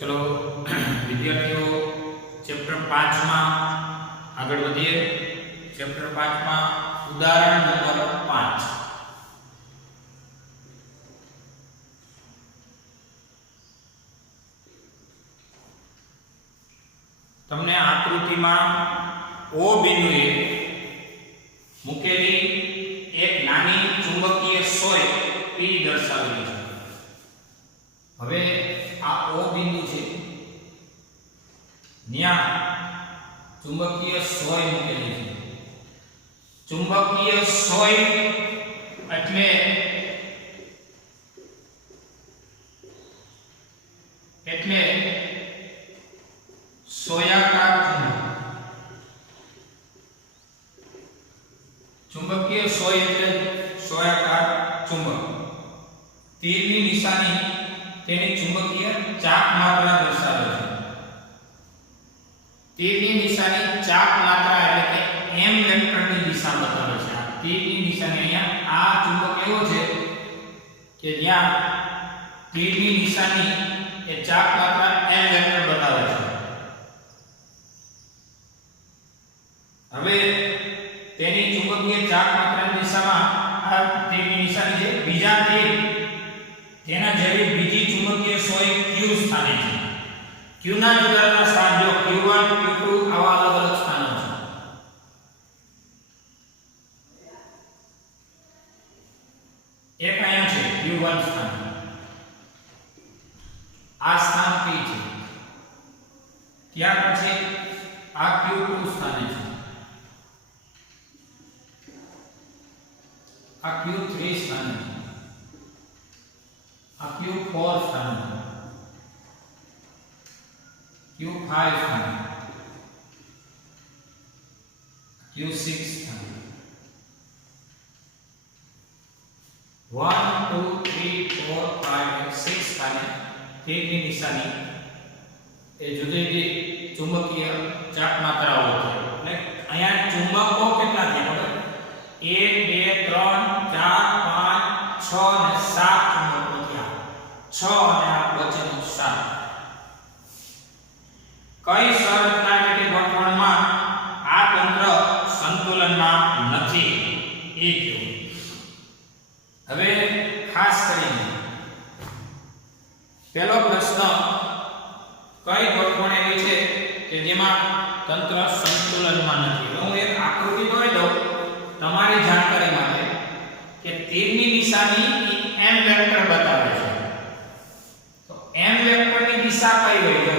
चलो विद्यार्थियों चैप्टर 5 में आगे बढ़िए। चैप्टर 5 में उदाहरण नंबर 5 तमने आकृति में ओ बिंदुए मुकेली एक नानी चुंबकीय सोय P दर्शावेली है। हवे आ ओ बिंदु छे न्या चुंबकीय सोय मुकेली है। चुंबकीय सोय એટલે सोयाकार चुंबकीय सोय એટલે सोयाकार चुंबक। तीरनी निशानी तेनी चुंबकीय चाक मात्रा दर्शावे छे। तीरनी निशानी चाक मात्रा એટલે કે m વેક્ટરની દિશા બતાવે છે। આ तीरनी નિશાની અહીંયા આ ચુંબક એવો છે કે જ્યાં तीरनी નિશાની એ ચાક માત્રા m વેક્ટર બતાવે છે। હવે તેની ચુંબકીય ચાક માત્રાની દિશામાં આ तीरनी નિશાની છે। બીજા तीर તેના જેવી બીજી ચુંબકીય સોય q સ્થાને છે। q ના જુદાના સ્થાન જો q1 q2 આવા અલગ અલગ સ્થાનો છે। એક અહીંયા છે q1 સ્થાન, આ સ્થાન p છે। ત્યાર પછી આ q2 સ્થાને છે, आ Q3 स्थान है, आ Q4 स्थान है, Q5 स्थान है, Q6 स्थान है। 1 2 3 4 5 6 स्थान है। तीरनी निशानी ए जुदी जुदी चुंबकीय चाक मात्राओ है। એટલે અહીંયા ચુંબકો કેટલા છે ખબર? 1 2 3 4 5 6 અને 7 ચુંબકો થયા। 6 અને આ વચ્ચેનો 7 કઈ સંરચના એટલે કે ગોઠવણમાં આ તંત્ર સંતુલનમાં નથી એ કયો? હવે ખાસ કરીને પહેલો પ્રશ્ન કઈ ગોઠવણ એવી છે કે જેમાં તંત્ર સંતુલનમાં નથી? હું એક આકૃતિ દોરી દઉં તમારી जानकारी માટે કે તીરની નિશાની m વેક્ટર બતાવે છે। તો m વેક્ટરની દિશા કઈ હોય? જો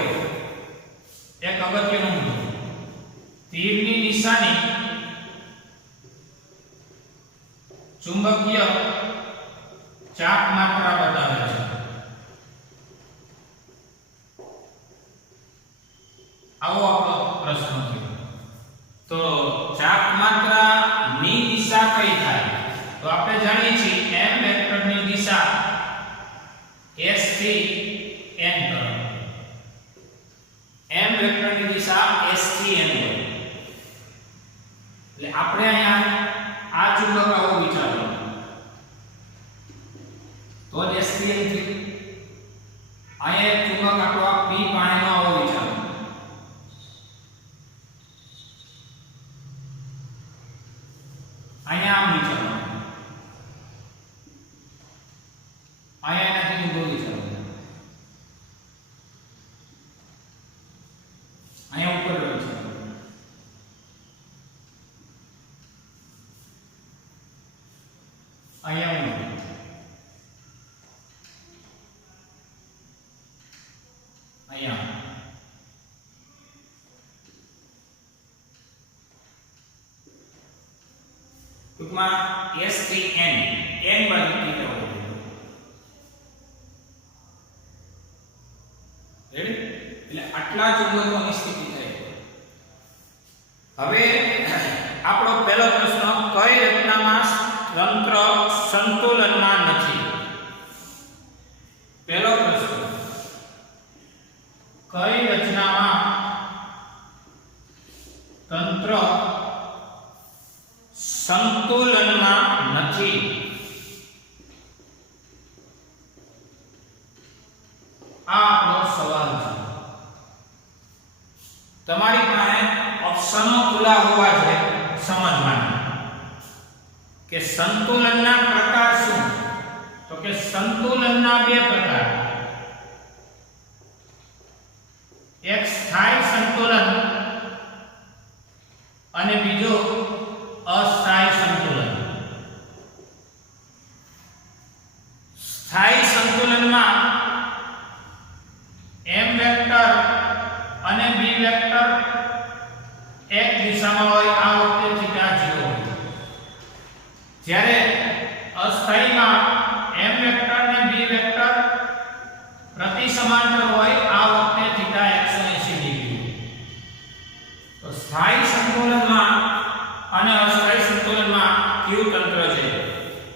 એક અગત્યનો મુદ્દો, તીરની નિશાની ચુંબકીય ચાક માત્રા બતાવે છે। આવો આપણો પ્રશ્ન છે। તો ચાક માત્રા ની દિશા કઈ થાય? તો આપણે જાણીએ છીએ m વેક્ટરની દિશા s થી n તરફ। m વેક્ટરની દિશા s થી n હોય એટલે આપણે અહીંયા આ ચુંબક આવો વિચારો તો s થી n થી અહીંયા એક ચુંબક આપણો આ p પાણીનો આવો વિચારો। અહીંયા આમ વિચારો, અહીંયા એનાથી ઊંધો વિચારો, અહીંયા ઉપર વિચારો, અહીંયા ઊંધો, અહીંયા ટૂંકમાં s થી n બાજુ થીટા હોય। રેડી? એટલે આટલા ચુંબકોની સ્થિતિ થઈ। હવે આપણો પહેલો પ્રશ્ન, કઈ રચનામાં તંત્ર સંતુલનમાં નથી? પહેલો પ્રશ્ન, કઈ રચનામાં તંત્ર સંતુલનમાં નથી? આ આપણો સવાલ છે. તમારી પાસે ઓપ્શનો ખુલ્લા હોવા જોઈએ સમજવાના કે સંતુલનના પ્રકાર શું. તો કે સંતુલનના બે પ્રકાર, એક સ્થાયી સંતુલન અને બીજો અસ્થાયી સંતુલન. સ્થાયી સંતુલનમાં m વેક્ટર અને b વેક્ટર એક દિશામાં હોય, આ વખતે થીટા 0 હોય. જ્યારે અસ્થાયીમાં m વેક્ટર અને b વેક્ટર પ્રતિ સમાંતર હોય, આ વખતે થીટા 180 ડિગ્રી. તો સ્થાયી સંતુલનમાં અને અસ્થાયી સંતુલનમાં q તંત્ર છે.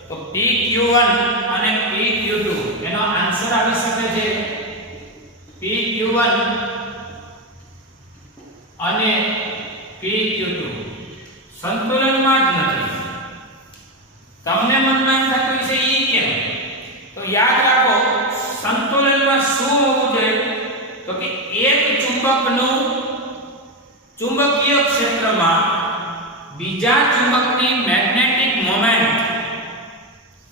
તો pq1 અને pq2 એનો આન્સર આવી શકે છે pq1 અને pq2 સંતુલનમાં જ નથી. તમને મનમાં થતું છે ઈ કેમ? તો યાદ રાખો સંતુલનમાં શું હોવું જોઈએ? તો કે એક ચુંબકનું ચુંબકીય ક્ષેત્રમાં બીજા ચુંબકની મેગ્નેટિક મોમેન્ટ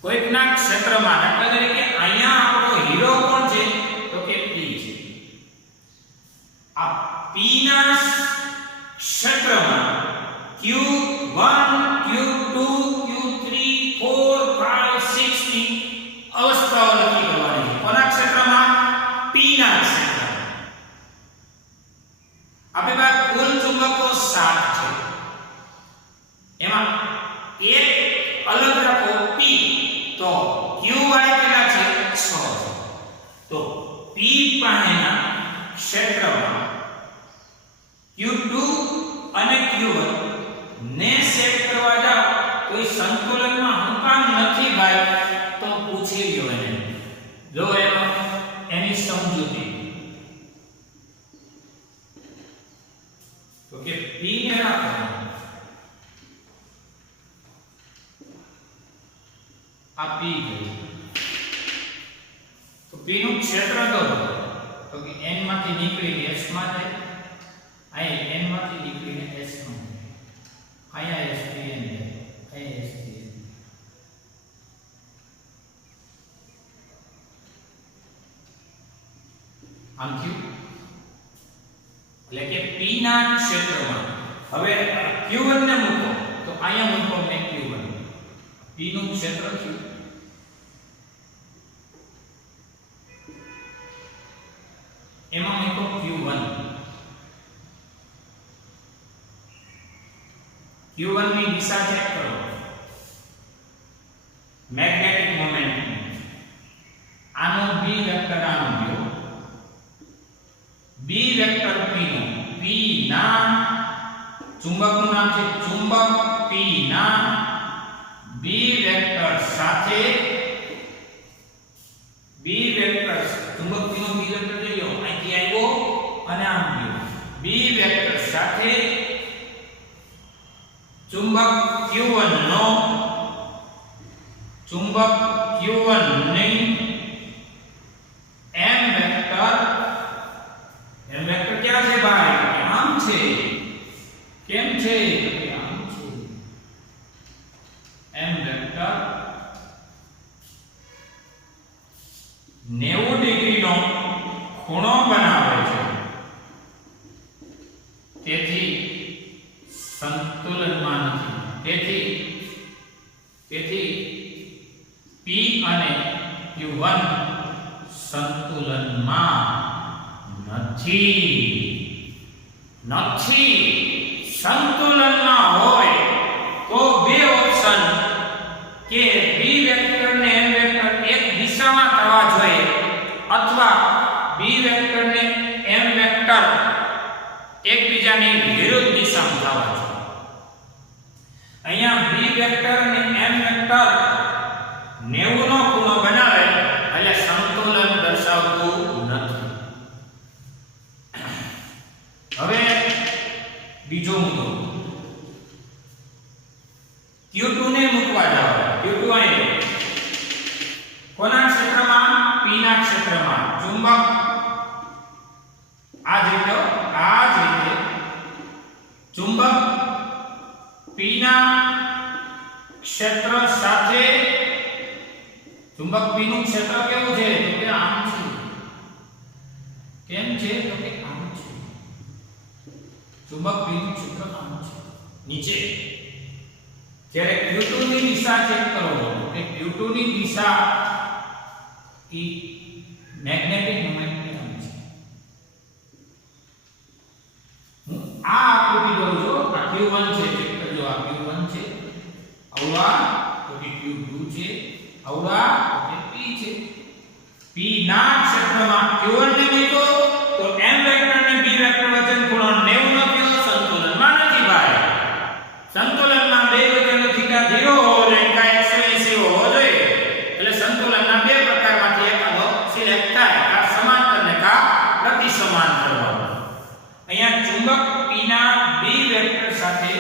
કોઈકના ક્ષેત્રમાં, દાખલા તરીકે અહીંયા આપણો હીરો કોણ છે? તો કે P છે. આ P ના ક્ષેત્રમાં Q1 Q2 Q3 4 5 6 ની અવસ્થાઓ નક્કી કરવાની છે. કોના ક્ષેત્રમાં? P ના ક્ષેત્રમાં. આપણી પાસે કુલ ચુંબકો 7 છે. એમાં એક અલગ રાખો P, તો Q વાળા કેટલા છે? 6 છે. તો P પાસેના ક્ષેત્રમાં Q2 અને Q1 ને સેટ કરવા જાવ તો એ સંતુલનમાં હું કામ નથી ભાઈ, તો પૂછી લ્યો એને. જો એની સમજૂતી તો કે P ને રાખો, આ P ગયું. તો P નું ક્ષેત્ર દો તો કે n માંથી નીકળીને s માં જાય, અહીં n માંથી નીકળીને s માં જાય, અહીંયા s થી n જાય, અહીંયા s થી n. આમ થયું. એટલે કે P ના ક્ષેત્રમાં હવે Q1 ને મૂકો તો અહીંયા મૂકો મે Q1, P નું ક્ષેત્ર થયું. એમાં મૂકો Q1. Q1 ની દિશા ચેક કરો, મેગ્નેટિક મોમેન્ટ. આનો B વેક્ટર આનો ગયો, B વેક્ટર P નો, P ના ચુંબકનું નામ છે ચુંબક P ના B વેક્ટર સાથે B વેક્ટર ચુંબક P નો B વેક્ટર જોયો અહીંથી આવ્યો અને આમ ગયો. B વેક્ટર સાથે ચુંબક Q1 નો ચુંબક Q1 ની M વેક્ટર ક્યાં છે ભાઈ? આમ છે. કેમ છે? આમ છે. M વેક્ટર 90 ડિગ્રીનો ખૂણો બનાવે છે. તેથી સંતુલનમાં નથી. તેથી P અને Q1 સંતુલનમાં નથી. સંતુલનમાં હોય તો બે ઓપ્શન કે B વેક્ટર ને M વેક્ટર એક દિશામાં થવા જોઈએ અથવા B વેક્ટર ને M વેક્ટર એકબીજાની વિરુદ્ધ દિશામાં થવા જોઈએ. અહીંયા B વેક્ટર અને M વેક્ટર 90 નો ખૂણો બનાવે એટલે સંતુલન દર્શાવતું નથી. હવે બીજો મુદ્દો Q2 ને મૂકવા જાવ. Q2 અહીં કોના ક્ષેત્રમાં? P ના ક્ષેત્રમાં. ચુંબક ચુંબક P ના ક્ષેત્ર સાથે ચુંબક P નું ક્ષેત્ર કેવું છે તો કે આમ છે કેમ છે તો કે આમ છે ચુંબક P નું ક્ષેત્ર આમ છે નીચે જ્યારે Q2 ની દિશા ચેક કરો કે Q2 ની દિશા એ મેગ્નેટિક મોમેન્ટ ની આમ છે હું આ આકૃતિ દોરું છું આ Q1 છે ચેક કરજો આ Q1 છે આવડા તો કે Q2 છે આવડા તો કે P છે P ના ક્ષેત્રમાં Q1 ને મૂકો તો M વેક્ટર અને B વેક્ટર વચ્ચેનો ખૂણો 90 નો થયો સંતુલનમાં નથી ભાઈ સંતુલનમાં બે વચ્ચેનો થીટા 0 હોવો જોઈએ કા 180 હોવો જોઈએ એટલે સંતુલનના બે પ્રકારમાંથી એકાદો સિલેક્ટ થાય કા સમાંતર ને કા પ્રતિ સમાંતર હોય અહીંયા ચુંબક P ના B વેક્ટર સાથે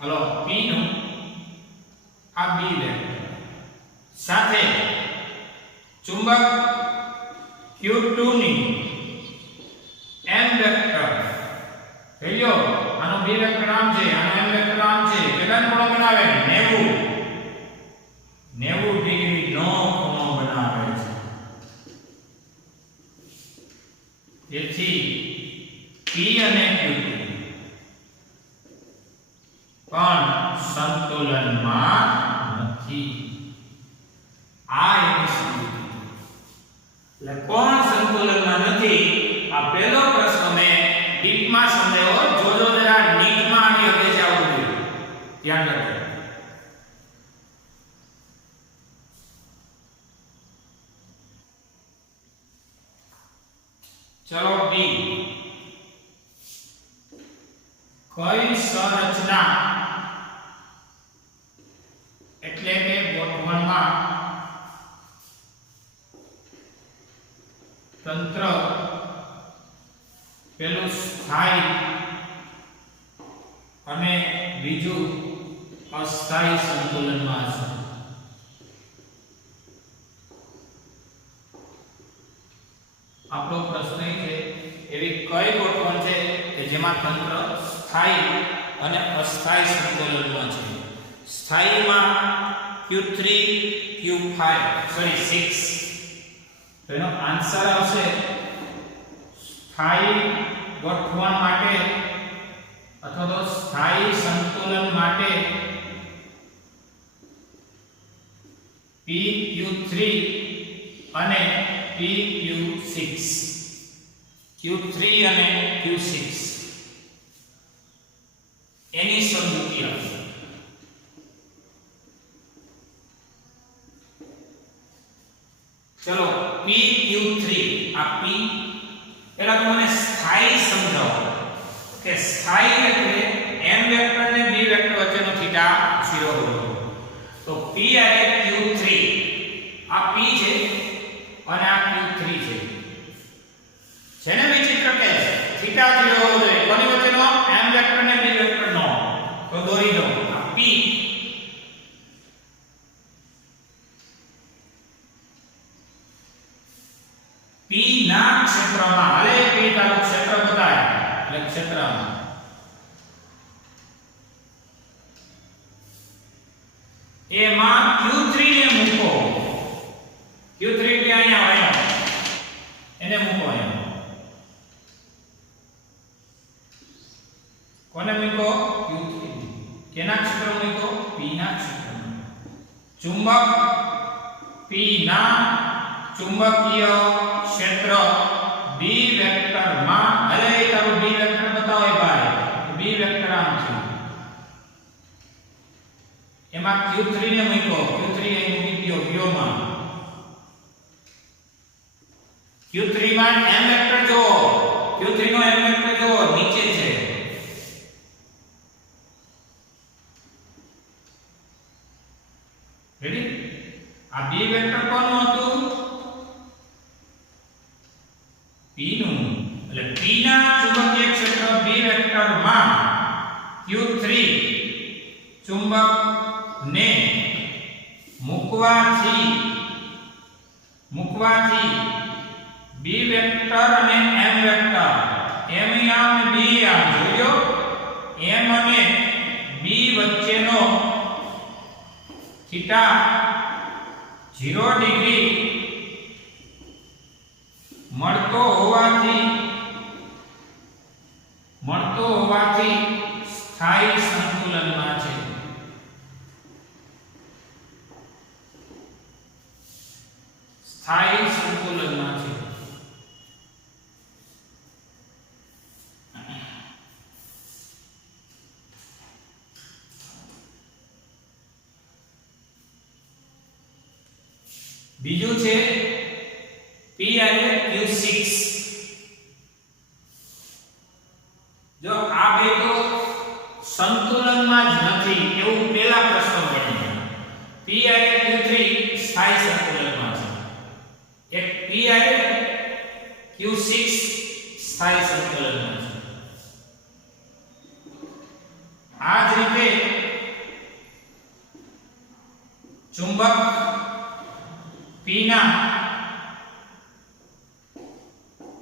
હલો P નું આ B વેક્ટર સાથે ચુંબક Q2 ની M વેક્ટર જોજો આનો B વેક્ટર આમ છે આનો M વેક્ટર આમ છે કેટલાનો ખૂણો બનાવે 90 ડિગ્રી નો ખૂણો બનાવે છે તેથી P અને Q2 પણ સંતુલનમાં નથી આ એની સમજૂતી એટલે કોણ સંતુલનમાં નથી આ પહેલો પ્રશ્ન મેં ડીપમાં સમજાવ્યો જોજો જરા નીટમાં આની હવે જ આવવું જોઈએ ધ્યાન રાખજો ચલો ડી કઈ સંરચના એટલે કે ગોઠવણમાં તંત્ર પેલું સ્થાયી અને બીજું અસ્થાયી સંતુલનમાં છે આપણો પ્રશ્ન એ છે એવી કઈ ગોઠવણ છે કે જેમાં તંત્ર સ્થાયી અને અસ્થાયી સંતુલનમાં છે સ્થાયીમાં Q3 Q5 સોરી 6 તો એનો આન્સર આવશે સ્થાયી ગોઠવણ માટે અથવા તો સ્થાયી સંતુલન માટે PQ3 અને PQ6 Q3 અને Q6 એની સમજૂતી આવશે ચલો PQ3 આ P પેલા તો મને સ્થાયી સમજાવો કે સ્થાયી એટલે M વેક્ટર અને B વેક્ટર વચ્ચેનો થીટા 0 હોવો તો P અને Q3 આ P છે અને આ Q3 છે જેને વિચિત્ર કહે થીટા 0 હોવો જોઈએ કોની વચ્ચેનો M વેક્ટર અને B વેક્ટર નો તો દોરી દો આ P P ના ક્ષેત્રમાં હાલે P તારું ક્ષેત્ર બતાય એટલે ક્ષેત્રમાં એમાં Q3 ને મૂકો Q3 એટલે અહીંયા આવ્યો એને મૂકો અહીંયા કોને મૂકો Q3 કેના ક્ષેત્રમાં મૂકો P ના ક્ષેત્રમાં ચુંબક P ના ચુંબકીય ક્ષેત્ર B વેક્ટરમાં અરે તારું B વેક્ટર બતાવો ભાઈ B વેક્ટર આમ છે એમાં Q3 ને મૂકો Q3 અહીં મૂકી દો વ્યોમાં Q3 માં M વેક્ટર જો Q3 નો M વેક્ટર જો નીચે છે રેડી આ B વેક્ટર કોનું હતું P નું એટલે P ના ચુંબકીય ક્ષેત્ર B વેક્ટરમાં Q3 ચુંબક ને મૂકવાથી B વેક્ટર અને M વેક્ટર M આમ ને B આમ જોજો M થીટા 0 ડિગ્રી મળતો હોવાથી સ્થાયી સંતુલનમાં છે. સ્થાયી સંતુલનમાં છે. બીજું છે P અને Q6. જો આ બે તો સંતુલનમાં જ નથી એવું પહેલા પ્રશ્ન બન્યો. P અને Q3 સ્થાયી સંતુલનમાં છે. એક P અને Q6 સ્થાયી સંતુલનમાં છે. આ જ રીતે ચુંબક P ના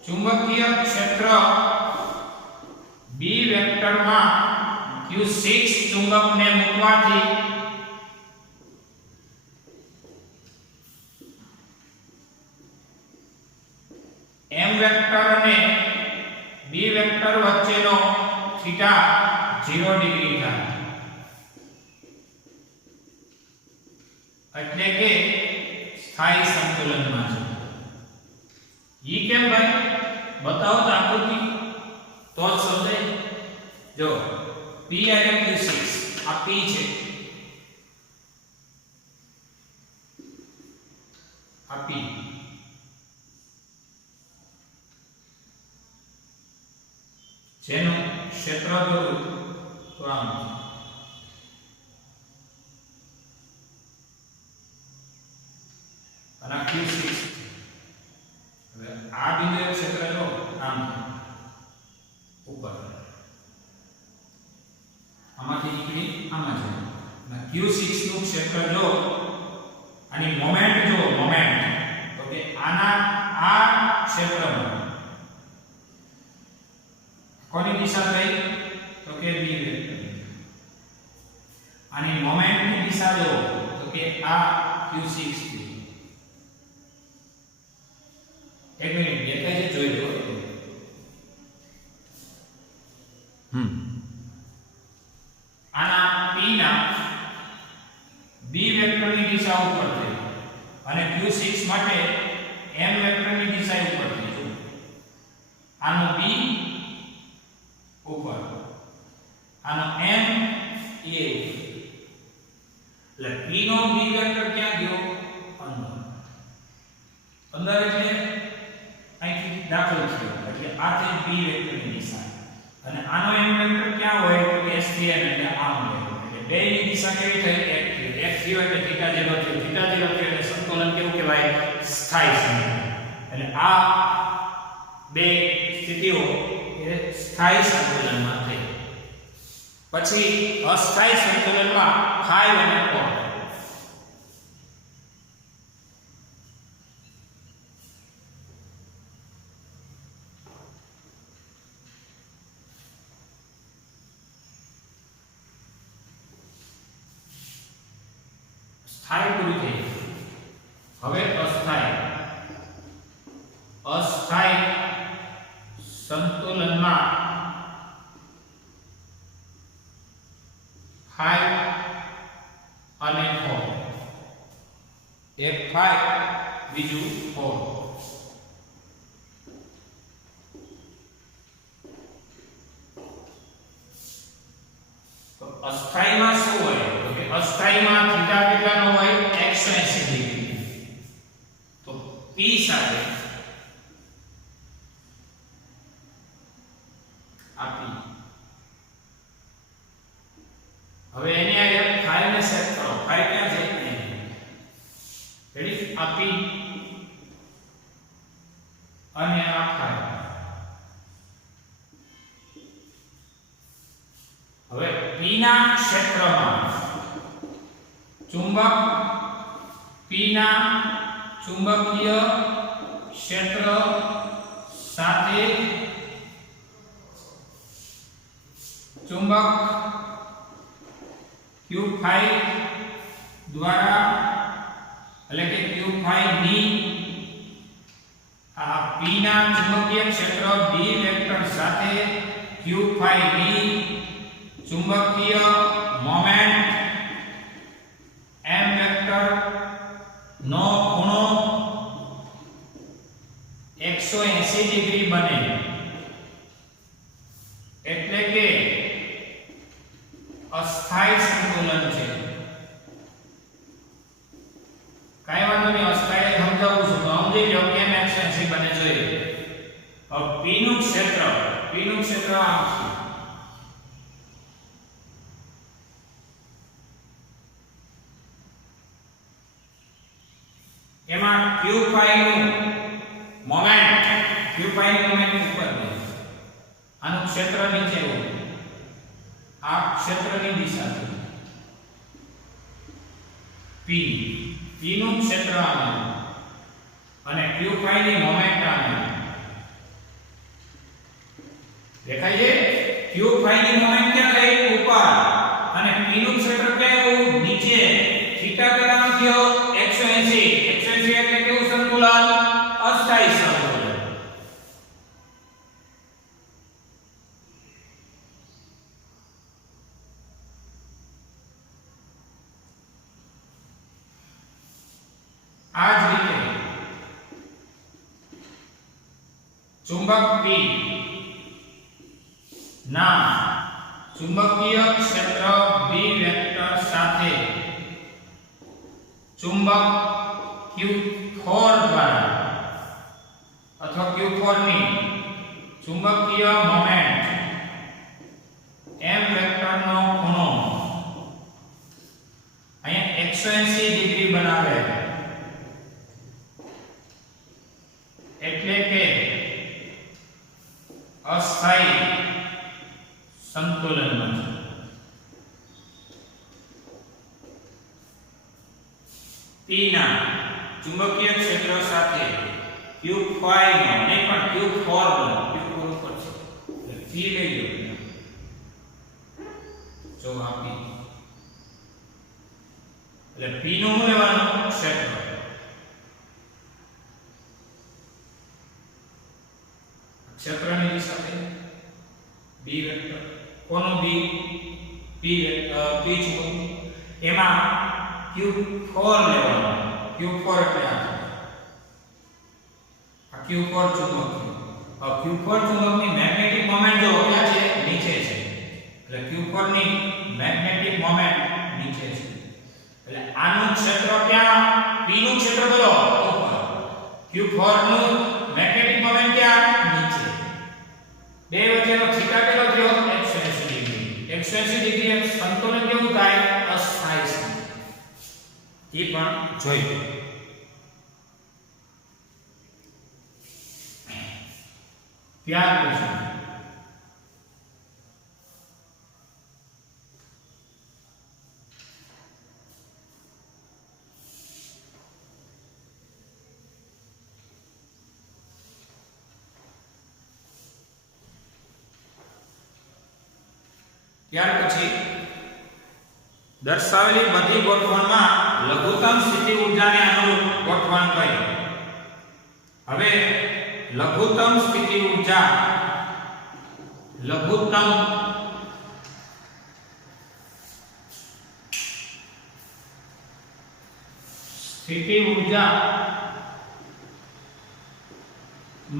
ચુંબકીય ક્ષેત્ર B વેક્ટરમાં Q6 ચુંબકને મૂકવાથી M વેક્ટર અને B વેક્ટર વચ્ચેનો થીટા 0 ડિગ્રી થાય. એટલે કે સ્થાયી સંતુલનમાં છે. ઈ કેમ ભાઈ બતાવો તો આકૃતિ તો જ સમજાય. જો P અને Q6 આ P છે, આ P, જેનું ક્ષેત્ર દોરું તો આમ અને Q6. હવે આ બિંદુએ ક્ષેત્ર લો આમ ઉપર આમાંથી નીકળી આમાં છે. અને Q6 નું ક્ષેત્ર જો આની મોમેન્ટ જો મોમેન્ટ તો કે આના આ ક્ષેત્રમાં કોની દિશા થઈ તો કે B વેક્ટર. આની મોમેન્ટની દિશા જો તો કે આ Q6 થી. એક મિનિટ દેખાય છે જોઈ લો. આના P ના B વેક્ટરની દિશા ઉપર છે અને Q6 માટે M વેક્ટરની દિશા ઉપર છે. આનો B ઉપર, આનો M એ એટલે P નો B વેક્ટર ક્યાં ગયો અંદર. અંદર એટલે અહીંથી દાખલ થયો એટલે આ થઈ B વેક્ટરની દિશા. અને આનો M વેક્ટર ક્યાં હોય તો S થી N એટલે આમ હોય. એટલે બેની દિશા કેવી થઈ x થયો એટલે θ0 થયો. θ0 થયો એટલે સંતુલન કેવું કહેવાય સ્થાયી સંતુલન. એટલે આ બે સ્થિતિઓ એ સ્થાયી સંતુલનમાં થઈ. પછી અસ્થાયી સંતુલનમાં 5 અને 4. સ્થાયી પૂરી થઈ. હવે અસ્થાયી સંતુલનમાં 5 અને 4. એક 5 બીજું 4. તો અસ્થાયીમાં શું હોય તો કે અસ્થાયીમાં થીટા કેટલાનો હોય 180 ડિગ્રી. તો P સાથે આપી હવે એની આ 5 ને સેટ કરો. 5 ક્યાં છે રેડી આપી અને આ 5. હવે P ના ક્ષેત્રમાં ચુંબક P ના ચુંબકીય ક્ષેત્ર સાથે ચુંબક Q5 દ્વારા એટલે કે q phi ની આ p ના ચુંબકીય ક્ષેત્ર b વેક્ટર સાથે q phi ની ચુંબકીય મોમેન્ટ m વેક્ટર નો ખૂણો 180 ડિગ્રી બને એટલે કે અસ્થાયી સંતુલન છે. કાઈ વાંધો નહીં, અસ્થાયી સમજાવું છું તો સમજી લો કેમ 180 બને જોઈએ. હવે p નું ક્ષેત્ર આમ છે. એમાં q phi નું મોમેન્ટ ઉપર છે. આનું ક્ષેત્ર નીચે હોય, આ ક્ષેત્રની દિશા છે. p નું ક્ષેત્ર આને અને q phi ની મોમેન્ટ આને દેખાય છે. q phi ની મોમેન્ટ ક્યાં ગઈ? ઉપર, અને p નું ક્ષેત્ર ક્યાં ગયું? નીચે. થીટા કેટલાનો થયો? 180. 180 એટલે કેવું સંતુલન? અસ્થાયી સંતુલન. આ જ રીતે ચુંબક p ના ચુંબકીય ક્ષેત્ર b વેક્ટર સાથે ચુંબક q4 દ્વારા અથવા q4 ની ચુંબકીય મોમેન્ટ m વેક્ટર નો ખૂણો અહીંયા 180 ડિગ્રી બનાવે એટલે કે અસ્થાયી સંતુલનમાં છે. p ના ચુંબકીય ક્ષેત્ર સાથે q5 નો નહીં પણ q4 નો q4 ઉપર છે p લઈ લો. જો આ p એટલે p નું શું લેવાનું? ક્ષેત્ર. ક્ષેત્રની દિશા છે b વેક્ટર. કોનો b? p ચુંબક. એમાં q4 લેવાનો. q4 એટલે આ q4 ચુંબક. આ q4 ચુંબકની મેગ્નેટિક મોમેન્ટ જો ક્યાં છે? નીચે છે. એટલે q4 ની મેગ્નેટિક મોમેન્ટ નીચે છે. એટલે આનું ક્ષેત્ર ક્યાં? p નું ક્ષેત્ર બોલો ઉપર. q4 નું મેગ્નેટિક મોમેન્ટ ક્યાં? નીચે. બે વચ્ચેનો થીટા કેટલો થયો? 180 ડિગ્રી. 180 ડિગ્રી એ સંતુલન કેવું થાય? અસ્થાયી સંતુલન. એ પણ જોઈ. ત્યાર પછી દર્શાવેલી બધી ગોઠવણમાં લઘુત્તમ સ્થિતિ ઊર્જાને અનુરૂપ ગોઠવણ કરી. હવે લઘુત્તમ સ્થિતિ ઊર્જા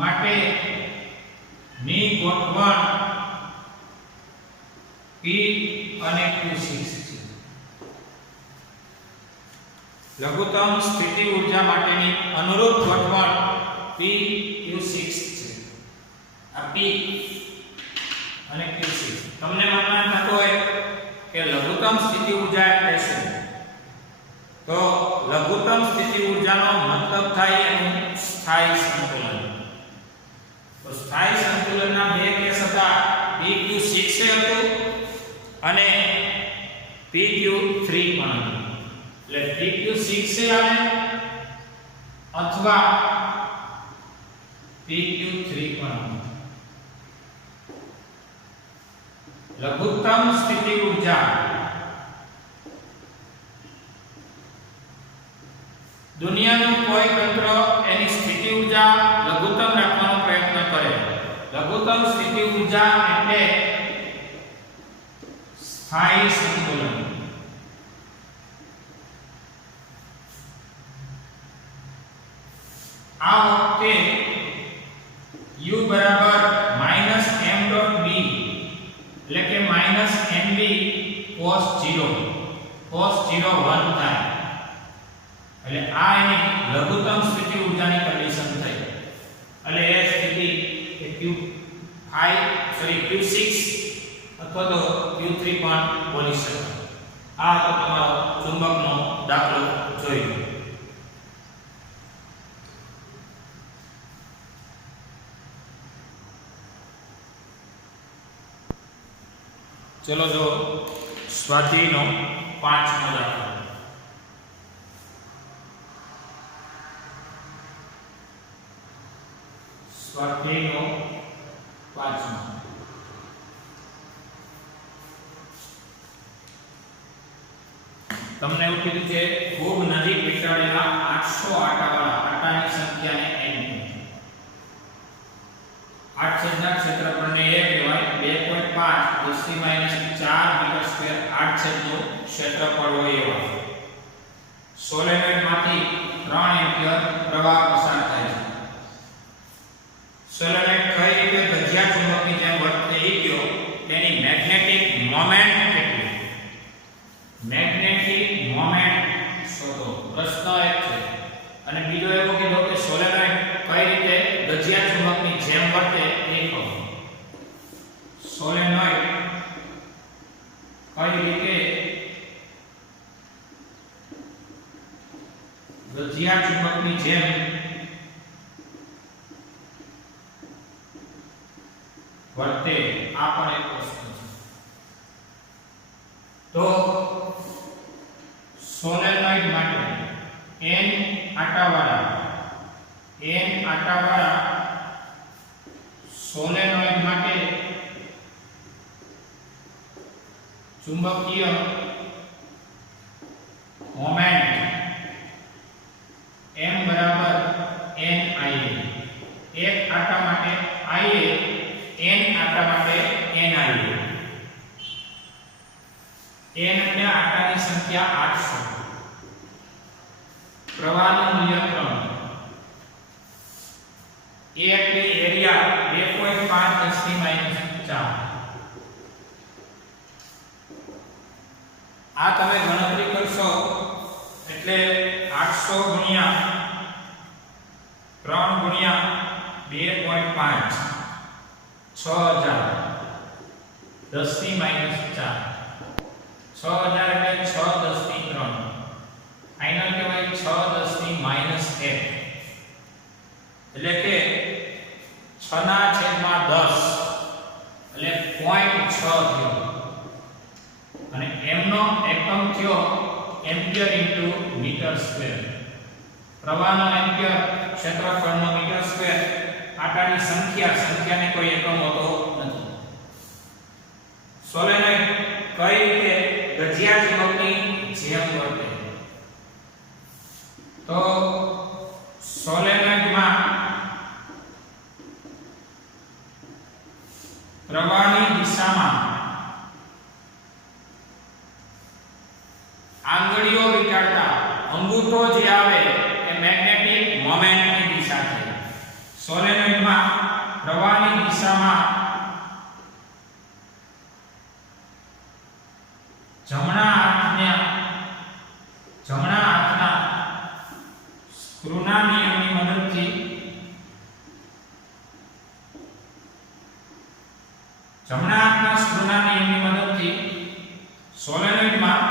માટે ની ગોઠવણ p અને q6 છે. લઘુત્તમ સ્થિતિ ઊર્જા માટેની અનુરૂપ ગોઠવણ p q6 છે. આ p અને q6 તમને મનમાં થતું હોય કે લઘુત્તમ સ્થિતિ ઊર્જા એટલે શું? તો લઘુત્તમ સ્થિતિ ઊર્જાનો મતલબ થાય એનું સ્થાયી સંતુલન. તો સ્થાયી સંતુલનના બે કેસ હતા. pq6 હતું અને pq3 પણ હતું. એટલે pq6 આવે અથવા pq3 પણ આવે. લઘુત્તમ સ્થિતિ ઊર્જા દુનિયાનું કોઈ તંત્ર એની સ્થિતિ ઊર્જા લઘુત્તમ રાખવાનો પ્રયત્ન કરે. લઘુત્તમ સ્થિતિ ઊર્જા એટલે સ્થાયી સંતુલન. આ વખતે u બરાબર -m.b એટલે કે -mb cos 0 1 થાય. એટલે આ એની લઘુત્તમ સ્થિતિ ઊર્જાની કન્ડિશન થઈ. એટલે એ સ્થિતિ એ Q6 અથવા તો Q3 પણ બોલી શકાય. આ તો તમારો ચુંબકનો દાખલો જોઈ લો. ચલો જો સ્વાધ્યાયનો 5મો દાખલો. સ્વાધ્યાયનો 5મો. તમને એવું કીધું છે ખૂબ નજીક વીંટાળેલા 800 આટાવાળા આટાની સંખ્યાને n કહે. 8 છેદના ક્ષેત્રફળને a કહેવાય. 2.5 10 ની -4 મીટર સ્ક્વેર 8 છેદનું ક્ષેત્રફળ હોય એવા સોલેનોઇડમાંથી 3 એમ્પિયર પ્રવાહ પસાર થાય છે. સોલેનોઇડ કઈ રીતે ગજિયા ચુંબકની જેમ વર્તે એ કયો તેની મેગ્નેટિક મોમેન્ટ કેટલી? મેગ્નેટિક મોમેન્ટ શોધો. પ્રશ્ન એક છે. અને બીજો એવો કીધો કે સોલેનોઇડ કઈ રીતે ગજિયા ચુંબકની જેમ વર્તે એ કહો. સોલેનોઇડ કઈ રીતે ગજિયા ચુંબકની જેમ વર્તે આ પણ એક પ્રશ્ન છે. તો સોલેનોઇડ માટે n આટાવાળા સોલેનોઇડ માટે ચુંબકીય મોમેન્ટ m બરાબર n I. એક આટા માટે I, n આટા માટે n I. n એટલે આટાની સંખ્યા 800. પ્રવાહનું મૂલ્ય 3. a એટલે એરિયા 2.5 10 ની -4. આ તમે ગણતરી કરશો એટલે 800 ગુણ્યા 3 ગુણ્યા 2.5 6000 10 ની -4. 6000 એટલે 6 10 ની 3. ફાઇનલ કહેવાય 6 10 ની -1. એટલે કે 6 ના છેદમાં 10 એટલે 0.6 થયો. અને m નો એકમ થયો એમ્પિયર ઇન્ટુ મીટર સ્ક્વેર. પ્રવાહનો એમ્પિયર, ક્ષેત્રફળનો મીટર સ્ક્વેર. આટાની સંખ્યાને કોઈ એકમ હોતો નથી. સોલેનોઇડ કઈ રીતે ગજિયા ચુંબકની જેમ વર્તે? તો સોલેનોઇડમાં પ્રવાહની દિશામાં આંગળીઓ વીંટાળતા અંગૂઠો જે આવે એ મેગ્નેટિક મોમેન્ટની દિશા છે. સોલેનોઇડમાં પ્રવાહની દિશામાં જમણા હાથના સ્ક્રૂના નિયમની મદદથી સોલેનોઇડમાં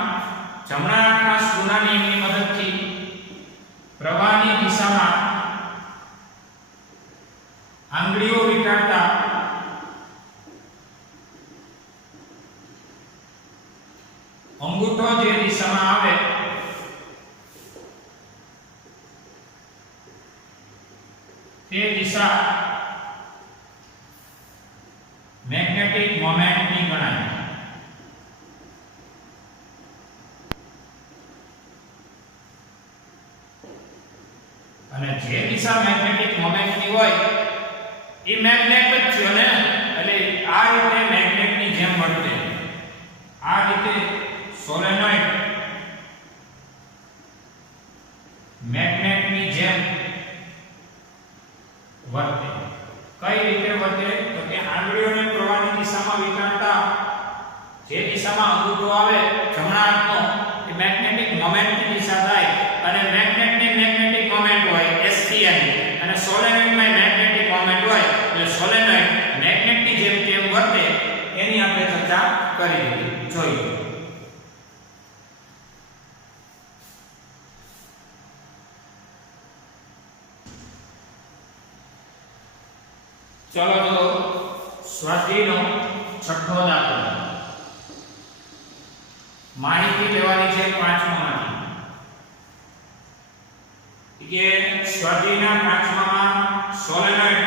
જમણા હાથના સ્ક્રૂના નિયમની મદદથી પ્રવાહની દિશામાં આંગળીઓ વીંટાળતા અંગૂઠો જે દિશામાં આવે તે દિશા મેગ્નેટિક મોમેન્ટની ગણાય. દિશા મેગ્નેટિક મોમેન્ટની હોય એ મેગ્નેટ જ છે ને, એટલે આ રીતે મેગ્નેટની જેમ વર્તે. આ રીતે સોલેનોઇડ મેગ્નેટની જેમ વર્તે. કઈ રીતે વર્તે? તો કે આંગળીઓને પ્રવાહની દિશામાં વિખેરતા જે દિશામાં અંગૂઠો આવે જમણા હાથનો એ મેગ્નેટિક મોમેન્ટની દિશા થાય, અને મેગ્નેટની મેગ્નેટિક મોમેન્ટ હોય STI, અને સોલેનોઇડમાં મેગ્નેટિક મોમેન્ટ હોય એટલે સોલેનોઇડ મેગ્નેટની જેમ કેમ વર્તે એની આપણે ચર્ચા કરી દીધી. જોઈએ ચલો તો સ્વાધ્યાયનો છઠ્ઠો દાખલો. માહિતી લેવાની છે પાંચમામાંથી કે સ્વાધ્યાયના પાંચમામાં સોલેનોઇડ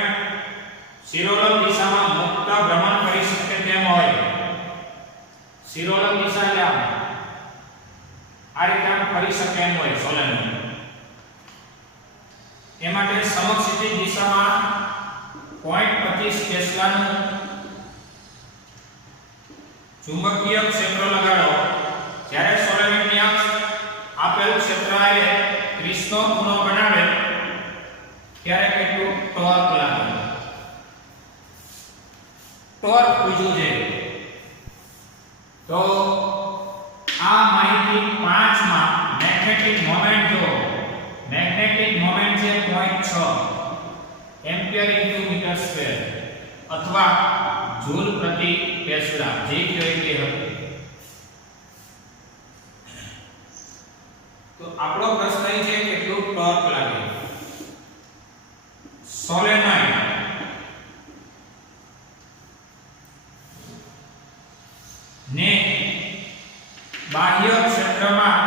શિરોલક દિશામાં મુક્ત ભ્રમણ કરી શકે તેમ હોય. શિરોલક દિશા એટલે આ રીતે ફરી શકે એમ હોય સોલેનોઇડ. એ માટે સમક્ષિતિજ દિશામાં 0.25 ટેસ્લાનું ચુંબકીય ક્ષેત્ર લગાડો. જ્યારે સોલેનોઇડની અક્ષ આપેલ ક્ષેત્ર આવે 30 નો ખૂણો બનાવે ત્યારે કેટલું ટોર્ક લાગે? ટોર્ક પૂછ્યું છે. તો આ માહિતી 5 માં મેગ્નેટિક મોમેન્ટ જો મેગ્નેટિક મોમેન્ટ છે 0.6 એમ્પિયર ઇન્ટુ મીટર સ્ક્વેર અથવા જૂલ પ્રતિ ટેસ્લા જે કહેવાય હતી. તો આપણો પ્રશ્ન છે કેટલું ટોર્ક લાગે? સોલેનોઇડ ને બાહ્ય ક્ષેત્રમાં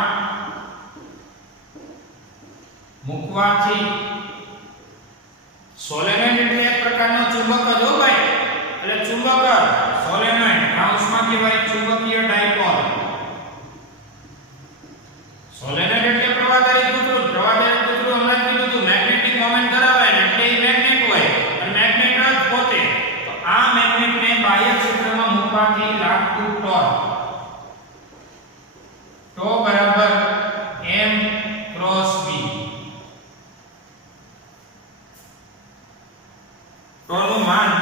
મૂકવાથી સોલેનોઇડ એટલે એક પ્રકારનો ચુંબક જ હો ભાઈ. એટલે ચુંબક સોલેનોઇડ કાઉન્સમાં કહેવાય ચુંબકીય ડાયપોલ. સોલેનોઇડ એટલે પ્રવાહધારી દૂતરું. પ્રવાહધારી દૂતરું હમણાં કીધું હતું મેગ્નેટિક મોમેન્ટ ધરાવે એટલે એ મેગ્નેટ હોય અને મેગ્નેટ જ પોતે. તો આ મેગ્નેટને બાહ્ય ક્ષેત્રમાં મૂકવાથી લાગતું ટોર્ક ટો બરાબર m ક્રોસ b. ટોનું માન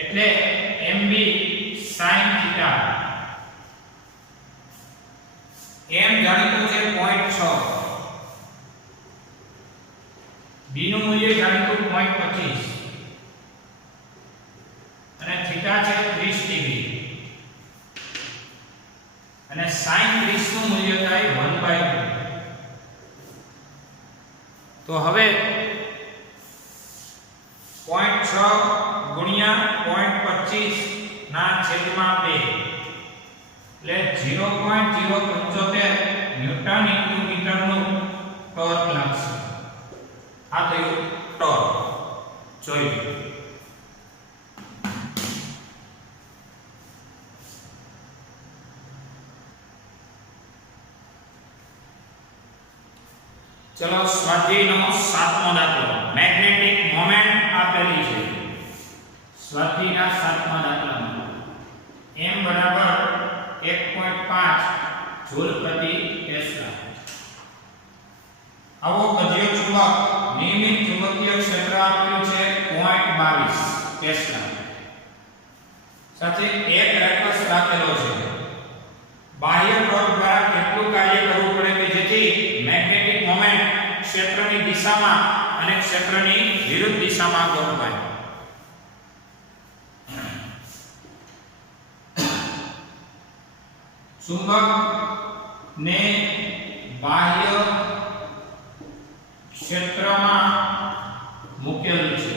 એટલે mb sin થીટા. m જાણીતું છે 0.6, b નું મૂલ્ય જાણીતું 0.25 અને થીટા છે 30 ડિગ્રી અને sin 30 નું મૂલ્ય થાય 1/2. તો હવે 0.6 ગુણ્યા 0.25 ના છેદમાં 2 એટલે 0.075 ન્યૂટન ઇન્ટુ મીટરનું ટોર્ક લાગશે. આ થયું ટોર્ક. જોઈએ ચલો સ્વાધ્યાયનો 7મો દાખલો. મેગ્નેટિક મોમેન્ટ આપેલી છે. સ્વાધ્યાયના 7મા દાખલામાં m બરાબર 1.5 જૂલ પ્રતિ ટેસ્લા. આવો ગતિય ચુંબક નિયમિત ચુંબકીય ક્ષેત્ર આપેલું છે 0.22 ટેસ્લા સાથે એક રેકસ રાખેલો છે. બાહ્ય ટોર્ક દ્વારા કેટલું કાર્ય કરવું પડે કે જેથી મેગ્નેટિક મોમેન્ટ ક્ષેત્રની દિશામાં અને ક્ષેત્રની વિરુદ્ધ દિશામાં ગોઠવાય? ચુંબક ને બાહ્ય ક્ષેત્રમાં મૂકેલું છે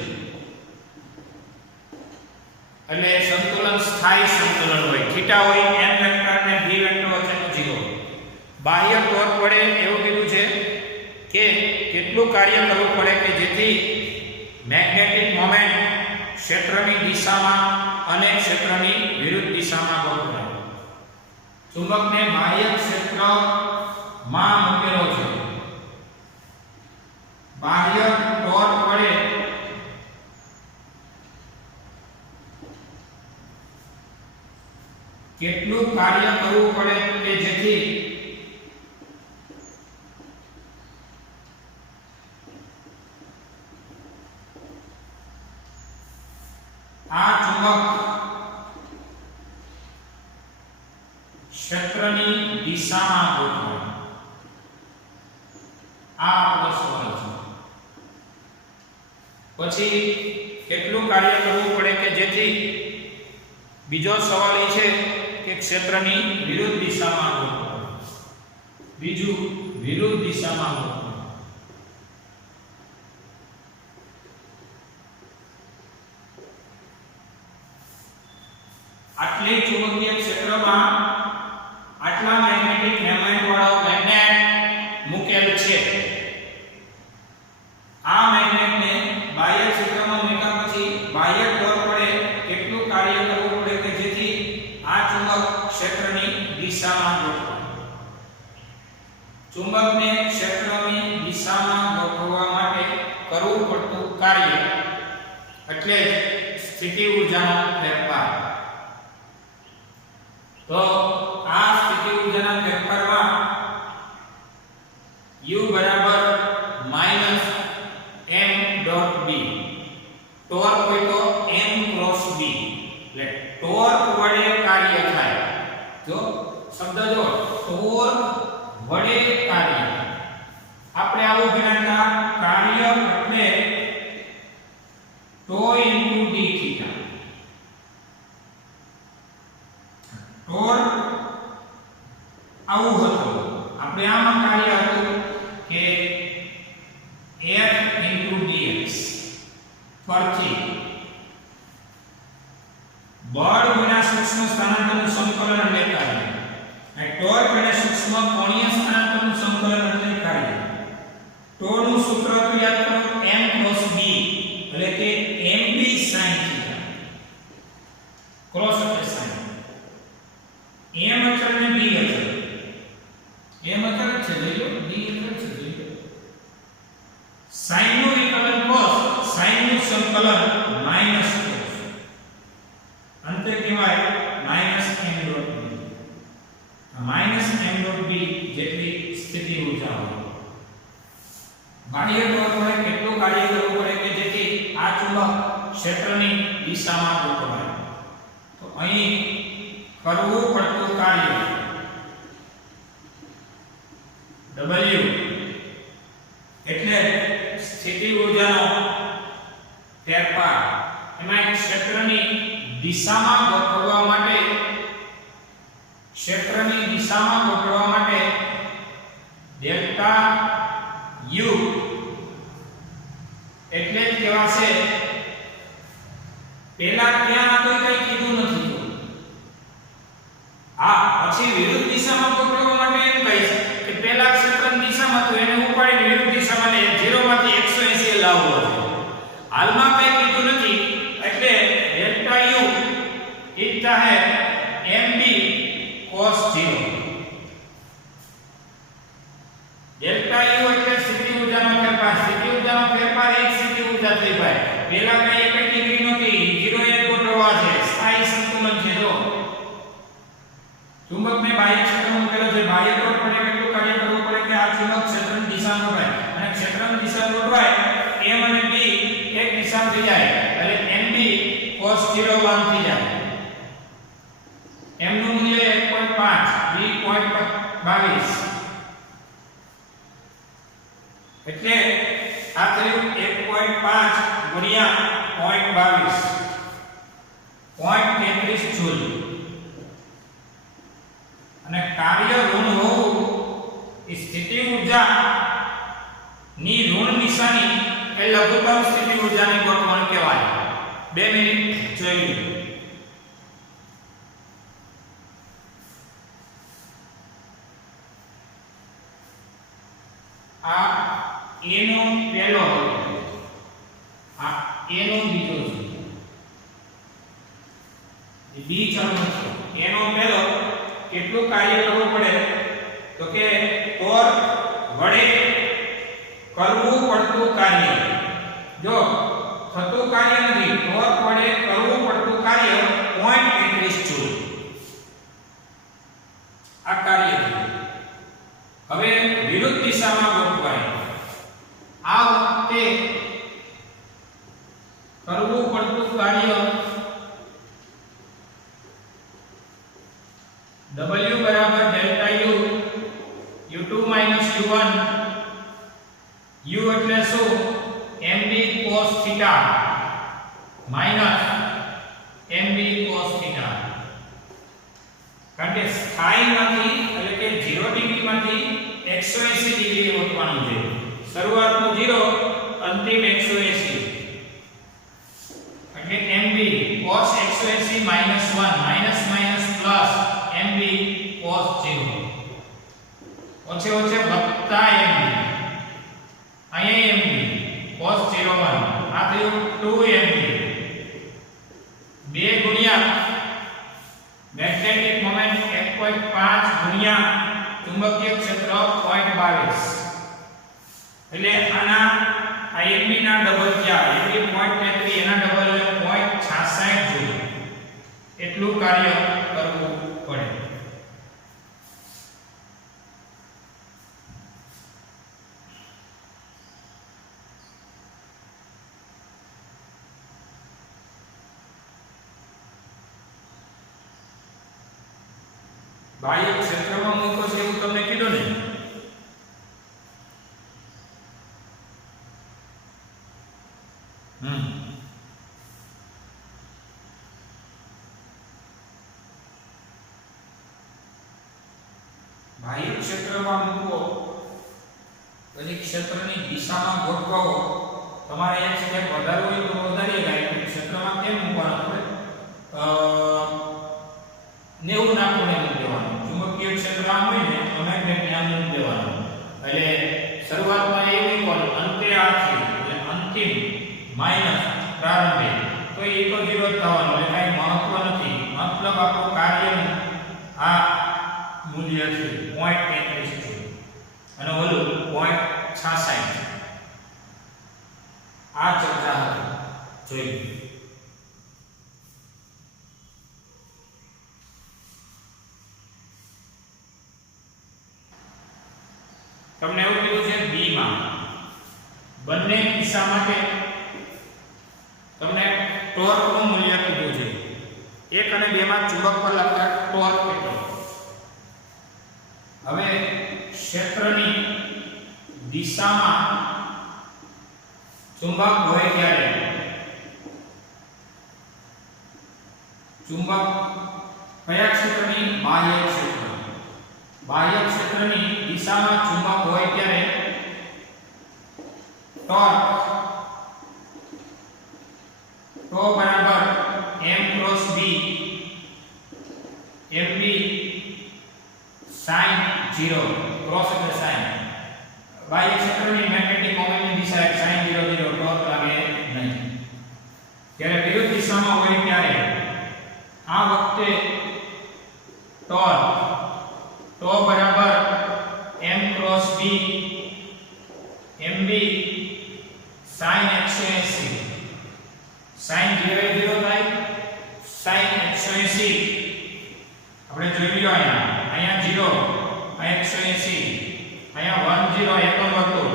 એટલે સંતુલન સ્થાયી સંતુલન હોય. થીટા હોય n વેક્ટર ને b વેક્ટર વચ્ચેનો 0. બાહ્ય ટોર્ક વડે એવું કીધું છે કે કેટલું કાર્ય કરવું પડે કે જેથી મેગ્નેટિક મોમેન્ટ ક્ષેત્રની દિશામાં અને ક્ષેત્રની વિરુદ્ધ દિશામાં ગોઠવાય. ચુંબકને બાહ્ય ક્ષેત્રમાં મૂકેલો છે બાહ્ય ટોર્ક વડે કેટલું કાર્ય કરવું પડે કે જેથી આ ચુંબક ક્ષેત્રની દિશામાં ગોઠવાય. આ આપણો સવાલ છે. પછી કેટલું કાર્ય કરવું પડે કે જેથી બીજો સવાલ એ છે કે ક્ષેત્રની વિરુદ્ધ દિશામાં ગોઠવાય. બીજું વિરુદ્ધ દિશામાં ગોઠવાય. આટલી ચુંબકીય ક્ષેત્રમાં આટલા મેગ્નેટિક મોમેન્ટ વાળો મેગ્નેટ મૂકેલ છે. આ મેગ્નેટને બાહ્ય ક્ષેત્રમાં મૂક્યા પછી બાહ્ય ટોર્ક વડે કેટલું કાર્ય કરવું પડે કે જેથી આ ચુંબક ક્ષેત્રની દિશામાં ગોઠવાય. ચુંબકને ક્ષેત્રની દિશામાં ગોઠવવા માટે કરવું પડતું કાર્ય એટલે સ્થિતિ ઊર્જાનો ફેરફાર. તો આ સ્થિતિ ઊર્જાના ફેરફારમાં u બરાબર -m.b ટોર્ક હોય તો m ક્રોસ b એટલે ટોર્ક વડે કાર્ય થાય. જો શબ્દ જો ટોર્ક વડે કાર્ય, આપણે આવું ગણતા કાર્ય એટલે ટો ઇન્ટુ d થીટા. ટોર્ક આવું હતું. આપણે આમાં કાર્ય હતું કે f dx પરથી બળ વિના સૂક્ષ્મ સ્થાનાંતરનું સંકલન એટલે કાર્ય. અને ટોર્ક અને સૂક્ષ્મ કોણીય સ્થાનાંતરનું સંકલન એટલે કાર્ય. ટો નું સૂત્ર તો યાદ કરો m ક્રોસ b એટલે કે mb sin થીટા. ક્રોસ એટલે sin. m અચળ ને b અચળ. m અચળ છે જોયો, b અચળ છે જોયો. sin નું વિકલન cos, sin નું સંકલન માઈનસ cos. અંતે કહેવાય -m.b. -m.b જેટલી સ્થિતિ ઊર્જા હોય. બાહ્ય ટોર્ક વડે કેટલું કાર્ય કરવું પડે કે જેથી આ ચુંબક ક્ષેત્રની દિશામાં ગોઠવાય. તો અહીં કરવું પડતું કાર્ય W એટલે સ્થિતિ ઊર્જાનો ફેરફાર. એમાં ક્ષેત્રની દિશામાં ગોઠવવા માટે ડેલ્ટા U એટલે જ કહેવાશે. પહેલા ત્યાં કોઈ કઈ કીધું નથી. પછી વિરુદ્ધ દિશામાં ગોઠવવા માટે એમ કહીશ કે પહેલા ક્ષેત્રની દિશામાં તો એને ઉપાડીને વિરુદ્ધ દિશામાં લે 0 માંથી 180 લાવવો છે. હાલમાં કઈ કીધું નથી એટલે ડેલ્ટા U ઇક્તા હે mb cos 0. ડેલ્ટા U એટલે સ્થિતિ ઊર્જાનો ફેરફાર. સ્થિતિ ઊર્જાનો ફેરફાર એક સ્થિતિ ઊર્જા થઈ ભાઈ. પહેલા કઈ એક ડિગ્રી નહોતી, 0 1 ગોઠવવા છે. સ્થાયી સંતુલન છે. જો ચુંબકને બાહ્ય ક્ષેત્રમાં મૂકેલો છે. બાહ્ય ટોર્ક વડે કેટલું કાર્ય કરવું પડે કે આ ચુંબક ક્ષેત્રની દિશામાં ગોઠવાય. અને ક્ષેત્રની દિશા ગોઠવાય m અને b એક દિશામાં થઈ જાય એટલે mb cos 0 1 થઈ જાય. m નું મૂલ્ય 1.5, b 0.22 એટલે આ થયું 1.5 ગુણ્યા 0.22 0.33 જૂલ. અને કાર્ય ઋણ હોવું એ સ્થિતિ ઊર્જા ની ઋણ નિશાની એ લઘુત્તમ સ્થિતિ ઊર્જાની ગોઠવણ કહેવાય. 2 મિનિટ જોઈ લો. આ a નો પહેલો, આ a નો બીજો છે, b ચરણ છે. a નો પહેલો કેટલું કાર્ય કરવું પડે તો કે ટોર્ક વડે કરવું પડતું કાર્ય, જો થતું કાર્ય નથી, ટોર્ક વડે કરવું પડતું કાર્ય 0.31 જૂલ. આ કાર્ય છે. હવે વિરુદ્ધ દિશામાં ગોઠવાય. આ વખતે કરવું પડતું કાર્ય W બરાબર delta U U2 minus U1 U એટલે શું mb cos theta minus mb cos theta. કારણ કે સ્થાયીમાંથી એટલે કે 0 ડિગ્રીમાંથી 180 ડિગ્રી ગોઠવવાનું છે. શરૂઆતનું 0 અંતિમ 180 એટલે mb cos 180 minus 1 minus minus plus mb cos 0 ઓછે ઓછે વત્તા mb અહીંયા mb cos 01 આ થયું 2mb 2 ગુણ્યા મેગ્નેટિક મોમેન્ટ 1.5 ગુણ્યા ચુંબકીય ક્ષેત્ર 0.22 એટલે આના mb ના ડબલ થયા mb 0.33 એના ડબલ એટલે 0.66 જૂલ એટલું કાર્ય કરવું પડે. બાહ્ય ક્ષેત્રમાં મૂકો છે એવું તમને કીધું ને. બાહ્ય ક્ષેત્રમાં મૂકો પછી ક્ષેત્રની દિશામાં ગોઠવો. તમારે એક સ્ટેપ વધારવું હોય તો વધારી શકાય. ક્ષેત્રમાં કેમ મૂકવાનું આપણે 90 નાખવું ને મૂકી દેવાનું. ચુંબકીય ક્ષેત્ર આમ હોય ને તો મેગ્નેટ આમ મૂકી દેવાનું. એટલે શરૂઆતમાં એ મૂકવાનું અંતે આ છે એટલે અંતિમ માઈનસ પ્રારંભિક તો એ તો 0 જ થવાનું એટલે કાંઈ મહત્વ નથી. મતલબ આપણું કાર્યનું આ મૂલ્ય છે 0.33 અને ઓલું 0.66. આ ચર્ચા હતી જોઈ. તમને એવું કીધું છે બી માં બંને કિસ્સા માટે તમને ટોર્ક નું મૂલ્ય કીધું છે. 1 અને 2 માં ચુંબક પર લાગતા ટોર્ક કેટલો. હવે ક્ષેત્રની દિશામાં ચુંબક હોય ત્યારે ચુંબક કયા ક્ષેત્રની બાહ્ય ક્ષેત્ર. બાહ્ય ક્ષેત્રની દિશામાં ચુંબક હોય ત્યારે ટોર્ક બરાબર m cross b mb sin 0 cross એટલે sin. બાહ્ય ક્ષેત્રની મેગ્નેટિક મોમેન્ટની દિશા sin 0 0 ટોર્ક લાગે નહીં. જ્યારે વિરુદ્ધ દિશામાં હોય ત્યારે આ વખતે ટોર્ક બરાબર m cross b mb sin 180 sin 0 0 થાય sin 180 આપણે જોઈ લો અહીંયા 0 અહીંયા 180 અહીંયા 10 એકમ વર્તુળ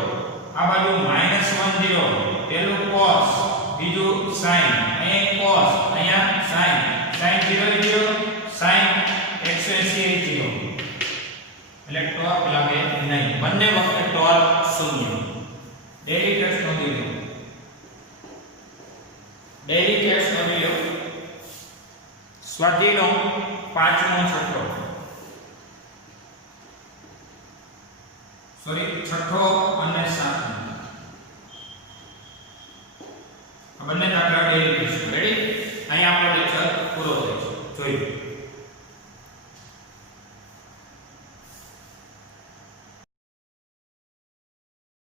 આ બાજુ -10 પેલું cos બીજું sin અહીંયા cos અહીંયા sin sin 0 0 sin 180 0 એટલે ટોર્ક લાગે નહીં. બંને વખતે ટોર્ક શૂન્ય. ડેરિવેટિવ્સ નોંધી લો. ડેરિવેટિવ્સ નોંધી લો. સ્વાધ્યાયનો 5મો છઠ્ઠો છઠ્ઠો અને 7મો આ બંને દાખલા ડેરિવેટિવ્સ. રેડી? અહીંયા આપણો લેક્ચર પૂરો થાય છે. જોઈ